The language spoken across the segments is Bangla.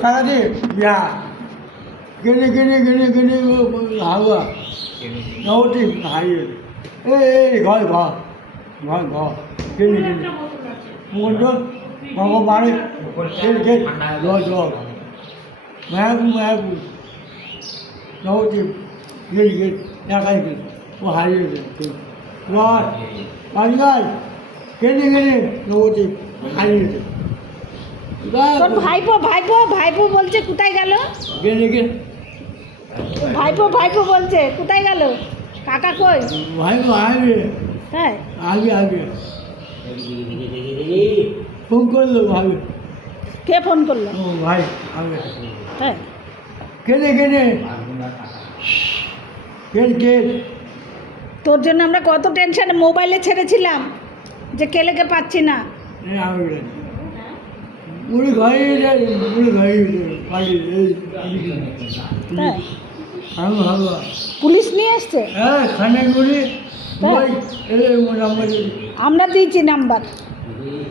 खाना बिहार गिने गिने गिने गिने हावा नौटी हाई ए घर घर घर घर गिने गिने मुंड मामा मारे गिन गिन लो लो मैं नौटी गिन गिन क्या करेंगे वो हाई और अंगार गिने गिने नौटी हाई তোর ভাইপো ভাইপো ভাইপো বলছে কোথায় গেল गिने गिन ভাইপো ভাইপো বলছে কোথায় গেল কাকা কই भाई आगे হ্যাঁ आगे आगे फोन कर लो भाई কে ফোন করলো ओ भाई आगे হ্যাঁ কেনে কেনে কেন কেন তোর জন্য আমরা কত টেনশনে মোবাইলে ছেড়েছিলাম যে কেলেকে পাচ্ছি না आगे उड़ी भाई पाली হ্যাঁ हम हम পুলিশ নিয়ে এসছে खाने गुड़ी भाई ए वो नंबर আমরা দিয়েছি নাম্বার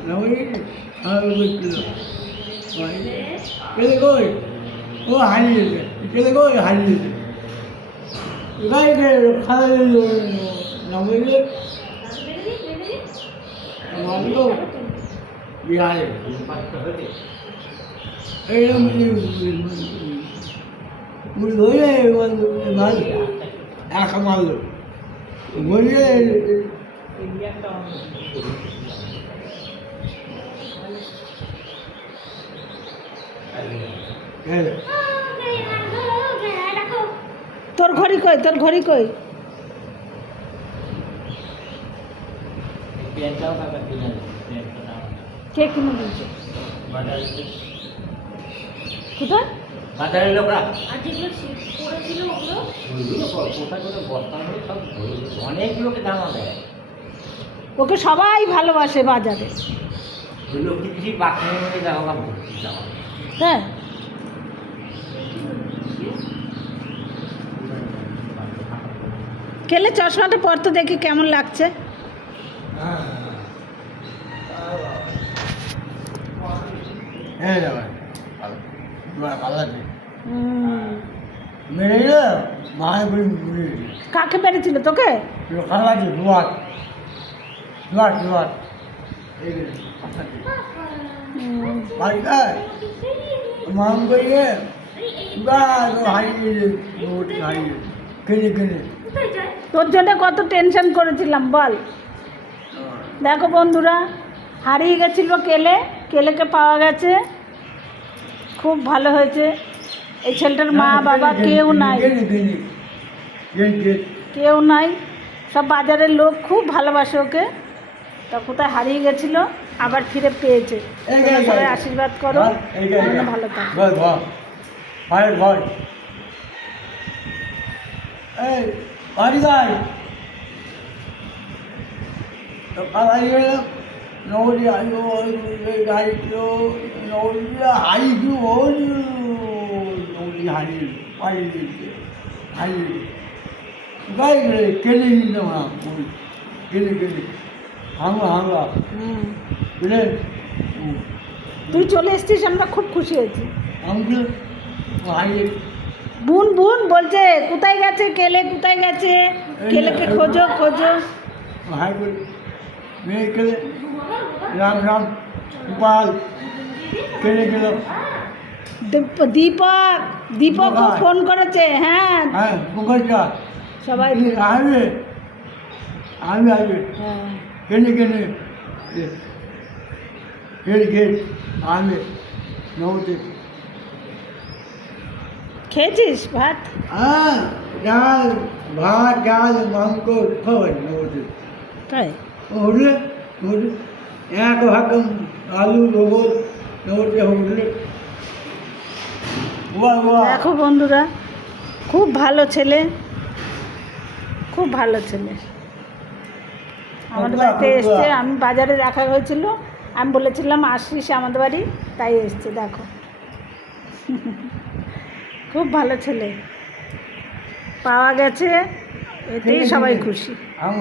नंबर हां भाई केले कोई वो हानी केले कोई हानी गाइड खाना नंबर हमारे बिहार मुझे बोले मान आँख मार लो बोलिए তোর ঘড়ি কই তোর ঘড়ি কই কে কিনে দিয়েছে কোথায় বাজারের লোকরা অনেক লোকে দাম দেয় ওকে সবাই ভালোবাসে বাজারে ওই লোক কিছু বাকি মধ্যে যাওয়া হ্যাঁ কেলে চশমাটা পরতে দেখি কেমন লাগছে मेरे माए बड़ी बुरी কাকে মেরেছিল তোকে खाला जी दुआर दुआर दुआर भाई का मांग करिए किने किने তোর জন্য কত টেনশন করেছিলাম বল দেখো বন্ধুরা হারিয়ে গেছিল কেলে কেলেকে পাওয়া গেছে খুব ভালো হয়েছে এই ছেলেটার মা বাবা কেউ নাই কেউ নাই সব বাজারের লোক খুব ভালোবাসে ওকে তা কোথায় হারিয়ে গেছিল আবার ফিরে পেয়েছে তোমরা সবাই আশীর্বাদ করো যেন ভালো থাকে ভাই ভাই এই বাড়ি যাই তো পালাই নৌরি আইও গাড়ি নৌরি হাই নৌরি হাই পাই হাই গাই কেলে নিলাম না কেলে কেলে হাঙ্গা হাঙ্গা বুঝলেন তুই চলে এসেছিস আমরা খুব খুশি হয়েছি আমাকে হাই বোন বোন বলছে কোথায় গেছে কেলে কোথায় গেছে কেলেকে খোঁজো খোঁজো हाय बोल मैं केले राम राम गोपाल केले केले দীপক দীপকও ফোন করেছে হ্যাঁ हाँ मुकर जा সবাই आवे आवे आवे হ্যাঁ केले केले केले केले आवे नौते খেয়েছিস ভাত हाँ डाल भात डाल मांगो खबर नौते তাই उड़ले उड़ले यहाँ को हकम आलू लोगो नौते उड़ले वाह वाह দেখো বন্ধুরা খুব ভালো ছেলে খুব ভালো ছেলে আমাদের বাড়িতে এসছে আমি বাজারে দেখা হয়েছিল আমি বলেছিলাম আসিস আমাদের বাড়ি তাই এসছে দেখো খুব ভালো ছেলে পাওয়া গেছে এতেই সবাই খুশি हम